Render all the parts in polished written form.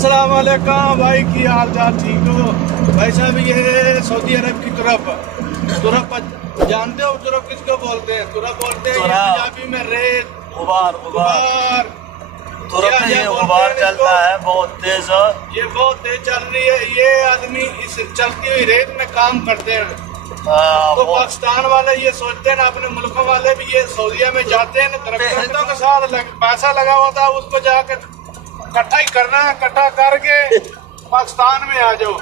अस्सलाम वालेकुम भाई, की हाल चाल, ठीक हो भाई साहब? ये सऊदी अरब की तुरप जानते हो? तुरप किसको बोलते हैं? तुरप बोलते हैं पंजाबी में रेत, गुबार। तुरप में ये गुबार चलता है बहुत तेज, ये बहुत तेज चल रही है। ये आदमी इस चलती हुई रेत में काम करते हैं। तो पाकिस्तान वाले ये सोचते हैं ना, अपने मुल्कों वाले भी ये सऊदीया में जाते हैं ना, दरख्तों के साथ पैसा लगा हुआ था, उसको जाकर इकट्ठा ही करना है, इकट्ठा करके पाकिस्तान में आ जाओ।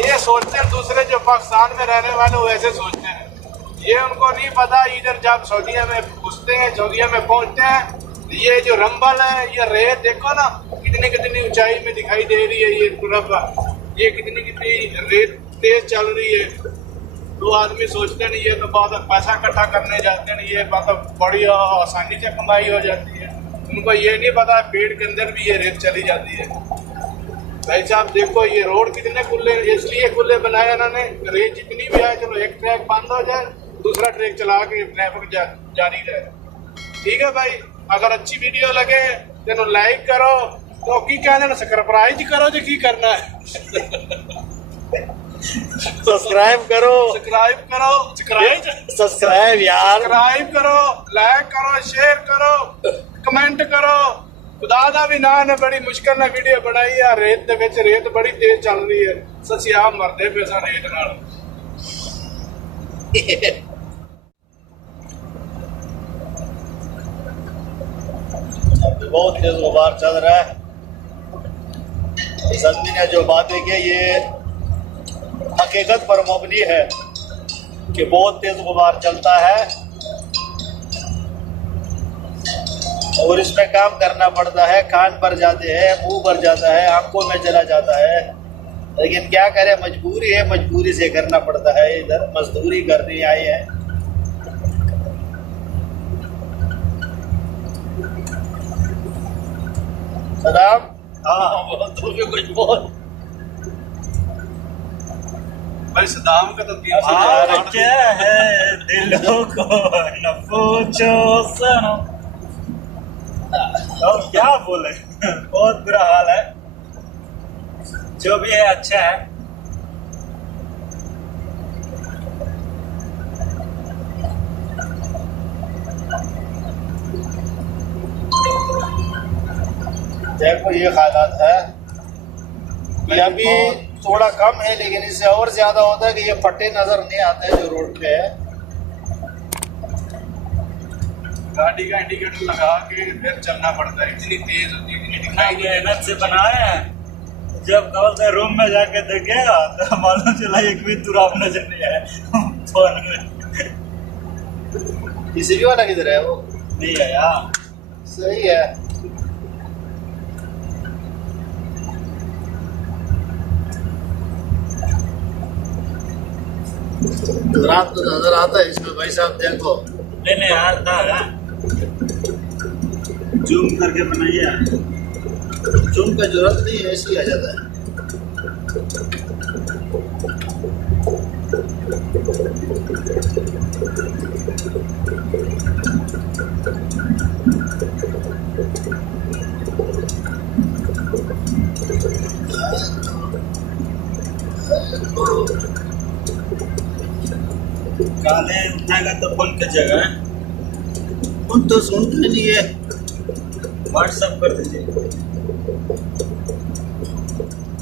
ये सोचते हैं दूसरे जो पाकिस्तान में रहने वाले वो ऐसे सोचते हैं। ये उनको नहीं पता, इधर जब सऊदीया में घुसते हैं, सऊदीया में पहुंचते हैं, ये जो रंबल है, ये रेत देखो ना कितनी ऊंचाई में दिखाई दे रही है। ये तुरप ये कितनी रेत तेज चल रही है। तो आदमी सोचते नहीं, ये तो बहुत पैसा इकट्ठा करने जाते हैं, ये मतलब बड़ी आसानी से कमाई हो जाती है। उनको ये नहीं पता पेड़ के अंदर भी ये रेत चली जाती है। भाई साहब देखो, ये रोड कितने खुले, इसलिए खुले बनाए इन्होंने, रेत जितनी भी आए, चलो एक ट्रैक बंद हो जाए, दूसरा ट्रैक चला के ट्रैफिक जारी रहे। ठीक है भाई, अगर अच्छी वीडियो लगे तो लाइक करो, तो की कहना सब्सक्राइब करो जो की करना है। सब्सक्राइब करो सब्सक्राइब करो, लाइक करो, शेयर करो, कमेंट करो। खुदा दा भी ना ने बड़ी मुश्किल ने वीडियो बनाई है। रेत दे विच रेत बड़ी तेज चल रही है, ससी आप मरदे पे सा रेत नाल। बहुत तेज गुबार चल रहा है। इस आदमी ने जो बातें की ये हकीकत पर मबनी है कि बहुत तेज गुबार चलता है और इसमें काम करना पड़ता है। कान भर जाते हैं, मुंह भर जाता है, आंखों में चला जाता है, लेकिन क्या करें, मजबूरी है, मजबूरी से करना पड़ता है। इधर मजदूरी करने आए हैं। सलाम। हाँ, तू भी कुछ बोल भाई। सदाम का तो क्या है दिलों को न पूछो सनम। तो क्या बोले, बहुत बुरा हाल है। जो भी है अच्छा है। देखो ये हालात है। ये अभी थोड़ा कम है, लेकिन इससे और ज्यादा होता है कि ये फट्टे नजर नहीं आते हैं जो रोड पे है। गाड़ी का इंडिकेटर लगा के फिर चलना पड़ता है, इतनी तेज होती है, इतनी दिखाई नहीं। मेहनत से बनाया है। जब कल से रूम में जाके देखेगा तो मालूम चला एक भी तुराब नजर नहीं आया फोन में। वाला किधर है? वो नहीं है यार। सही है। रात तो नजर आता है इसमें भाई साहब, देखो। नहीं आता है, जूम करके बनाइए। जूम का जरूरत नहीं है, ऐसे ही आ जाता है। काले उठाएगा तो फोन की जगह फोन तो सुनते नहीं है, व्हाट्सएप कर दीजिए।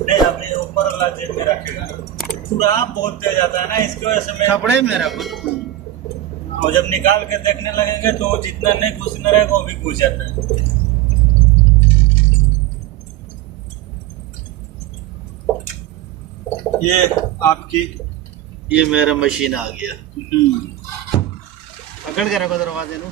नहीं, अभी ऊपर वाला जेब में रखेगा। पूरा बहुत तेज आता है ना, इसकी वजह से मैं कपड़े में रखूँ। और जब निकाल के देखने लगेंगे तो जितना नहीं घुसना रहेगा वो भी घुस जाता है। ये आपकी, ये मेरा मशीन आ गया। पकड़ के रखो दरवाजे ਨੂੰ।